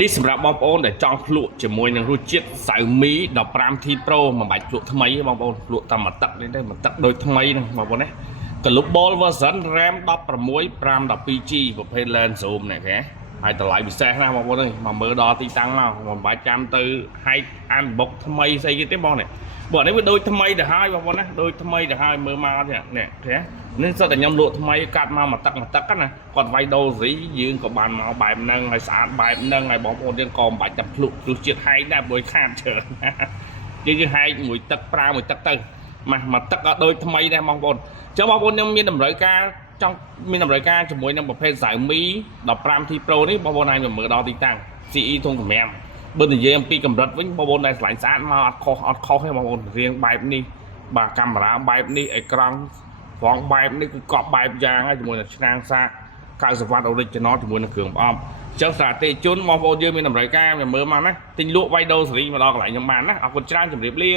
នេះសម្រាប់បងប្អូនដែលចង់ភ្លក់ជាមួយនឹងរសជាតិសៅមី15T Pro មិនបាច់ភ្លក់ថ្មីទេបងប្អូនភ្លក់តាមមួយទឹកនេះទេមួយទឹកដូចថ្មីហ្នឹងបងប្អូនណា Global version RAM 16 512G ប្រភេទ Lens Zoom នេះគេហើយតម្លៃពិសេសណាបងប្អូនអើយមកមើលដល់ទីតាំងមកមិនបាច់ចាំទៅ hack unbox ថ្មីស្អីគេទេបងនេះបើនេះវាដូចថ្មីទៅហើយបងប្អូនណាដូចថ្មីទៅហើយមើលមកនេះនេះនេះសិតតែខ្ញុំលក់ថ្មីកាត់មកមួយទឹកណាគាត់វាយដូរសេរីយើងក៏បានមកបែបហ្នឹងហើយស្អាតបែបហ្នឹងហើយបងប្អូនយើងក៏មិនបាច់តែភ្លុករសជាតិហែកដែរព្រោះខាតច្រើនយើងហែកមួយទឹកប្រើមួយទឹកទៅមកទឹកក៏ដូចថ្មីដែរបងប្អូនចឹងបងប្អូនខ្ញុំមានតម្រូវការចង់មានតម្រូវការជាមួយនឹងប្រភេទសៅមី 15T Pro នេះបងប្អូនអាចមើលដល់ទីតាំង CE ធុងសម្រាប់បើនិយាយអំពីកម្រិតវិញបងប្អូនដែលឆ្លាញ់ស្អាតមកអត់ខុសទេបងប្អូនរៀងបែបនេះបាទកាមេរ៉ាបែបនេះអេក្រង់ហ្វងបែបនេះគឺកប់បែបយ៉ាងហើយជាមួយនឹងឆ្នាំងសាក90W original ជាមួយនឹងគ្រឿងផ្អំចឹងសារទេជនបងប្អូនយើងមានតម្រូវការមើលមកណាទិញលក់វាយដូរសេរីមកដល់កន្លែងខ្ញុំបានណាអរគុណច្រើនជម្រាបលា